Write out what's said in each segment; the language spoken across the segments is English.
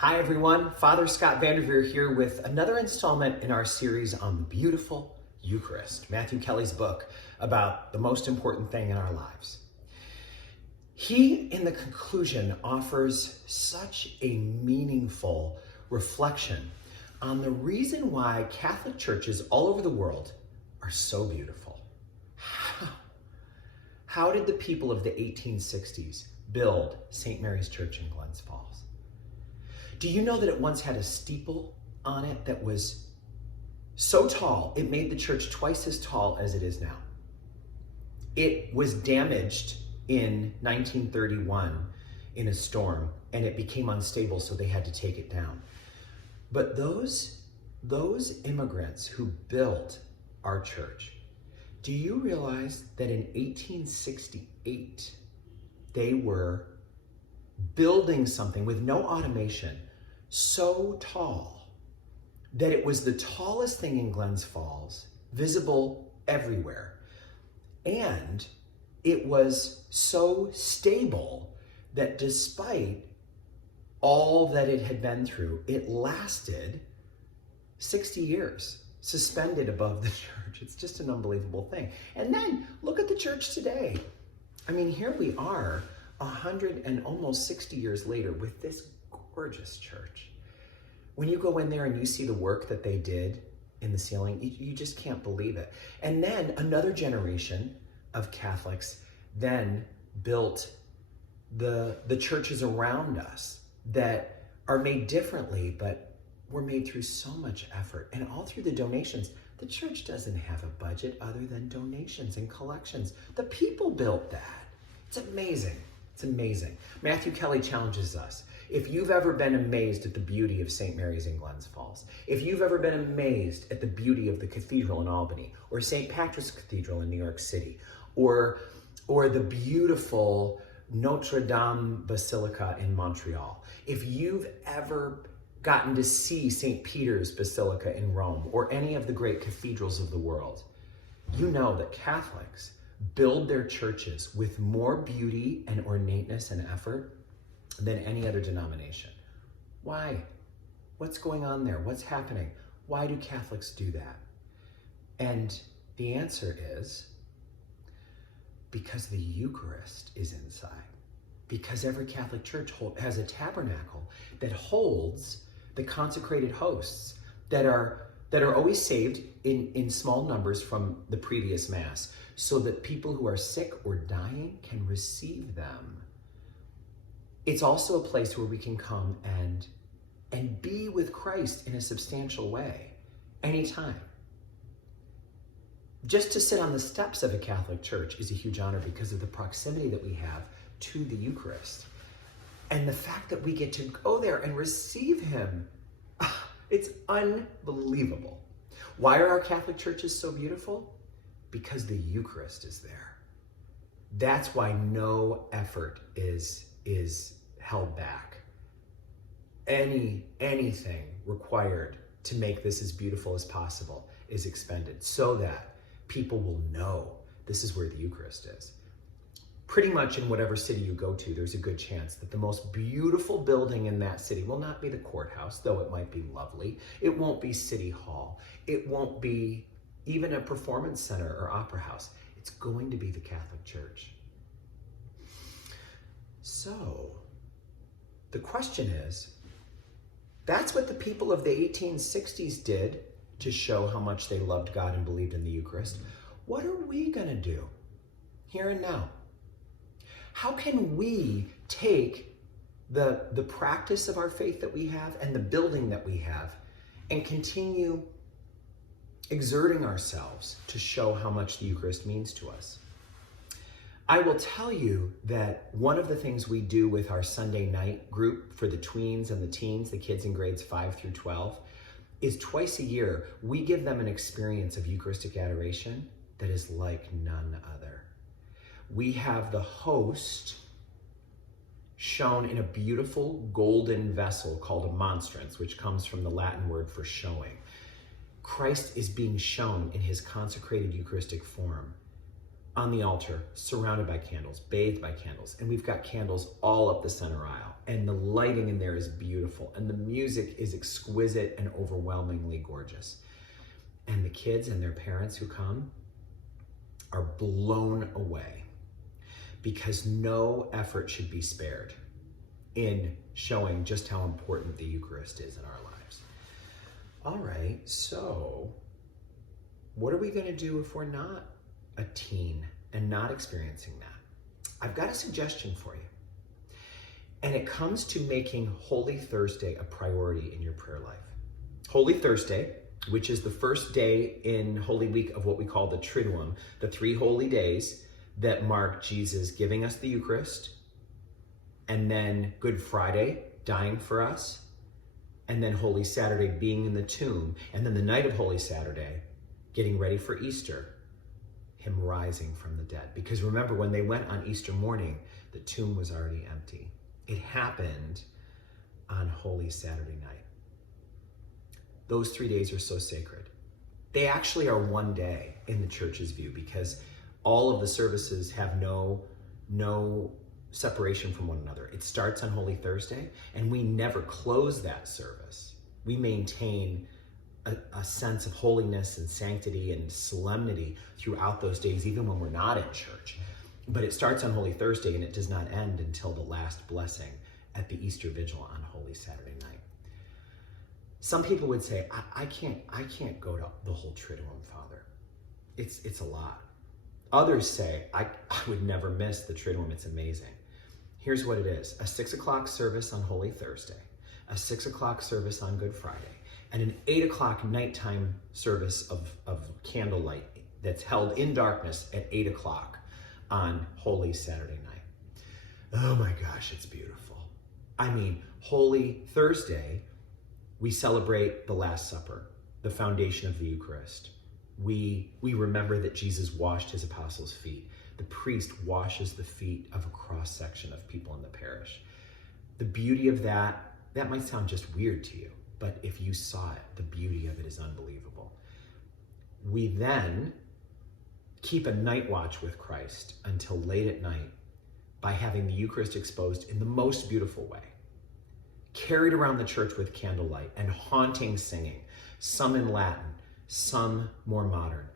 Hi everyone, Father Scott Vanderveer here with another installment in our series on the beautiful Eucharist, Matthew Kelly's book about the most important thing in our lives. He, in the conclusion, offers such a meaningful reflection on the reason why Catholic churches all over the world are so beautiful. How did the people of the 1860s build St. Mary's Church in Glens Falls? Do you know that it once had a steeple on it that was so tall, it made the church twice as tall as it is now? It was damaged in 1931 in a storm, and it became unstable, so they had to take it down. But those immigrants who built our church, do you realize that in 1868, they were building something with no automation so tall that it was the tallest thing in Glens Falls, visible everywhere. And it was so stable that despite all that it had been through, it lasted 60 years, suspended above the church. It's just an unbelievable thing. And then look at the church today. I mean, here we are 100 and almost 60 years later with this gorgeous church. When you go in there and you see the work that they did in the ceiling, you just can't believe it. And then another generation of Catholics then built the churches around us that are made differently, but were made through so much effort and all through the donations. The church doesn't have a budget other than donations and collections. The people built that. It's amazing. It's amazing. Matthew Kelly challenges us. If you've ever been amazed at the beauty of St. Mary's in Glens Falls, if you've ever been amazed at the beauty of the cathedral in Albany, or St. Patrick's Cathedral in New York City, or the beautiful Notre Dame Basilica in Montreal, if you've ever gotten to see St. Peter's Basilica in Rome, or any of the great cathedrals of the world, you know that Catholics build their churches with more beauty and ornateness and effort than any other denomination. Why? What's going on there? What's happening? Why do Catholics do that? And the answer is because the Eucharist is inside. Because every Catholic church has a tabernacle that holds the consecrated hosts that are always saved in small numbers from the previous Mass, so that people who are sick or dying can receive them. It's also a place where we can come and be with Christ in a substantial way, anytime. Just to sit on the steps of a Catholic church is a huge honor because of the proximity that we have to the Eucharist. And the fact that we get to go there and receive him, it's unbelievable. Why are our Catholic churches so beautiful? Because the Eucharist is there. That's why no effort is held back. Anything required to make this as beautiful as possible is expended so that people will know this is where the Eucharist is. Pretty much in whatever city you go to, there's a good chance that the most beautiful building in that city will not be the courthouse, though it might be lovely. It won't be City Hall. It won't be even a performance center or opera house. It's going to be the Catholic Church. So, the question is, that's what the people of the 1860s did to show how much they loved God and believed in the Eucharist. What are we going to do here and now? How can we take the practice of our faith that we have and the building that we have and continue exerting ourselves to show how much the Eucharist means to us? I will tell you that one of the things we do with our Sunday night group for the tweens and the teens, the kids in grades 5 through 12, is twice a year we give them an experience of Eucharistic adoration that is like none other. We have the host shown in a beautiful golden vessel called a monstrance, which comes from the Latin word for showing. Christ is being shown in his consecrated Eucharistic form on the altar, surrounded by candles, bathed by candles. And we've got candles all up the center aisle. And the lighting in there is beautiful. And the music is exquisite and overwhelmingly gorgeous. And the kids and their parents who come are blown away because no effort should be spared in showing just how important the Eucharist is in our lives. All right, so what are we going to do if we're not a teen and not experiencing that? I've got a suggestion for you. And it comes to making Holy Thursday a priority in your prayer life. Holy Thursday, which is the first day in Holy Week of what we call the Triduum, the 3 holy days that mark Jesus giving us the Eucharist, and then Good Friday, dying for us, and then Holy Saturday, being in the tomb, and then the night of Holy Saturday, getting ready for Easter, him rising from the dead. Because remember, when they went on Easter morning, the tomb was already empty. It happened on Holy Saturday night. Those 3 days are so sacred. They actually are one day in the church's view because all of the services have no separation from one another. It starts on Holy Thursday, and we never close that service. We maintain a sense of holiness and sanctity and solemnity throughout those days, even when we're not in church. But it starts on Holy Thursday, and it does not end until the last blessing at the Easter Vigil on Holy Saturday night. Some people would say, I can't go to the whole Triduum, Father. It's a lot. Others say, I would never miss the Triduum. It's amazing. Here's what it is. A 6 o'clock service on Holy Thursday, a 6 o'clock service on Good Friday, and an 8 o'clock nighttime service of candlelight that's held in darkness at 8 o'clock on Holy Saturday night. Oh my gosh, it's beautiful. I mean, Holy Thursday, we celebrate the Last Supper, the foundation of the Eucharist. We remember that Jesus washed his apostles' feet. The priest washes the feet of a cross-section of people in the parish. The beauty of that might sound just weird to you, but if you saw it, the beauty of it is unbelievable. We then keep a night watch with Christ until late at night by having the Eucharist exposed in the most beautiful way, carried around the church with candlelight and haunting singing, some in Latin, some more modern.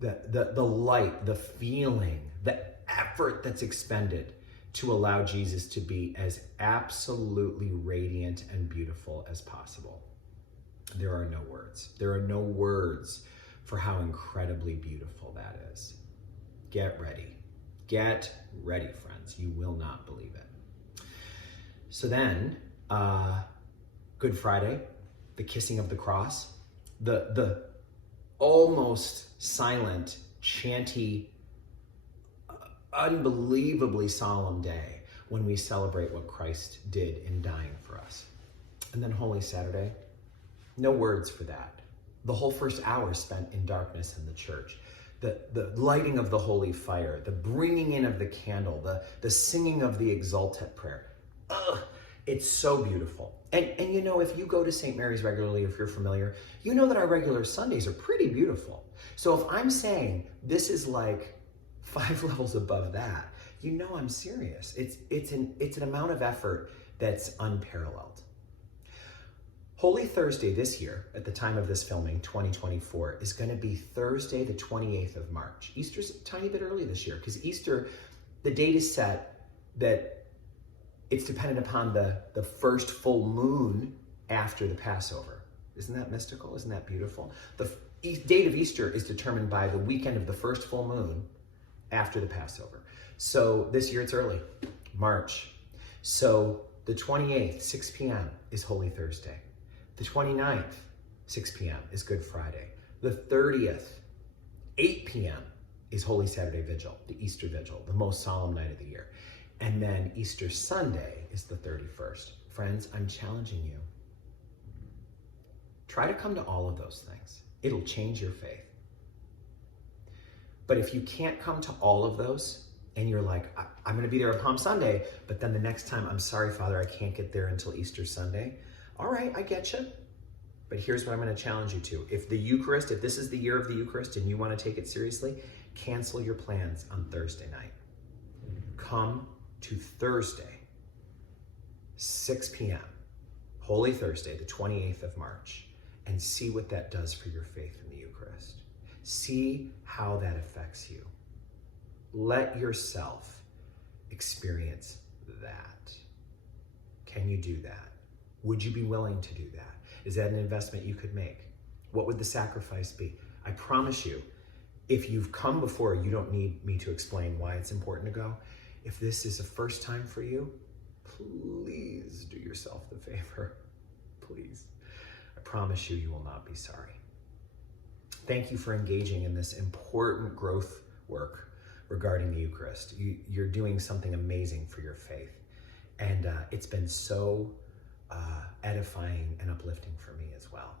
The light, the feeling, the effort that's expended to allow Jesus to be as absolutely radiant and beautiful as possible. There are no words. There are no words for how incredibly beautiful that is. Get ready. Get ready, friends. You will not believe it. So then, Good Friday, the kissing of the cross, the almost silent, chanty, unbelievably solemn day when we celebrate what Christ did in dying for us. And then Holy Saturday, no words for that. The whole first hour spent in darkness in the church. The lighting of the holy fire, the bringing in of the candle, the singing of the Exultet prayer. It's so beautiful. And you know, if you go to St. Mary's regularly, if you're familiar, you know that our regular Sundays are pretty beautiful. So if I'm saying this is like 5 levels above that, you know I'm serious. It's an amount of effort that's unparalleled. Holy Thursday this year, at the time of this filming, 2024, is going to be Thursday, the 28th of March. Easter's a tiny bit early this year because Easter, the date is set that it's dependent upon the first full moon after the Passover. Isn't that mystical? Isn't that beautiful? The date of Easter is determined by the weekend of the first full moon after the Passover. So this year it's early, March. So the 28th, 6 p.m. is Holy Thursday. The 29th, 6 p.m. is Good Friday. The 30th, 8 p.m. is Holy Saturday Vigil, the Easter Vigil, the most solemn night of the year. And then Easter Sunday is the 31st. Friends, I'm challenging you. Try to come to all of those things. It'll change your faith. But if you can't come to all of those, and you're like, I'm going to be there on Palm Sunday, but then the next time, I'm sorry, Father, I can't get there until Easter Sunday. All right, I get you. But here's what I'm going to challenge you to. If this is the year of the Eucharist and you want to take it seriously, cancel your plans on Thursday night. Come to Thursday, 6 p.m., Holy Thursday, the 28th of March, and see what that does for your faith in the Eucharist. See how that affects you. Let yourself experience that. Can you do that? Would you be willing to do that? Is that an investment you could make? What would the sacrifice be? I promise you, if you've come before, you don't need me to explain why it's important to go. If this is a first time for you, please do yourself the favor. Please. I promise you, you will not be sorry. Thank you for engaging in this important growth work regarding the Eucharist. You're doing something amazing for your faith. And it's been so edifying and uplifting for me as well.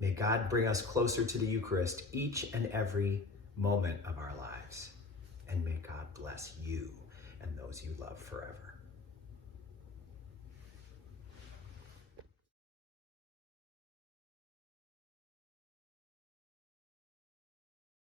May God bring us closer to the Eucharist each and every moment of our lives. And may God bless you and those you love forever.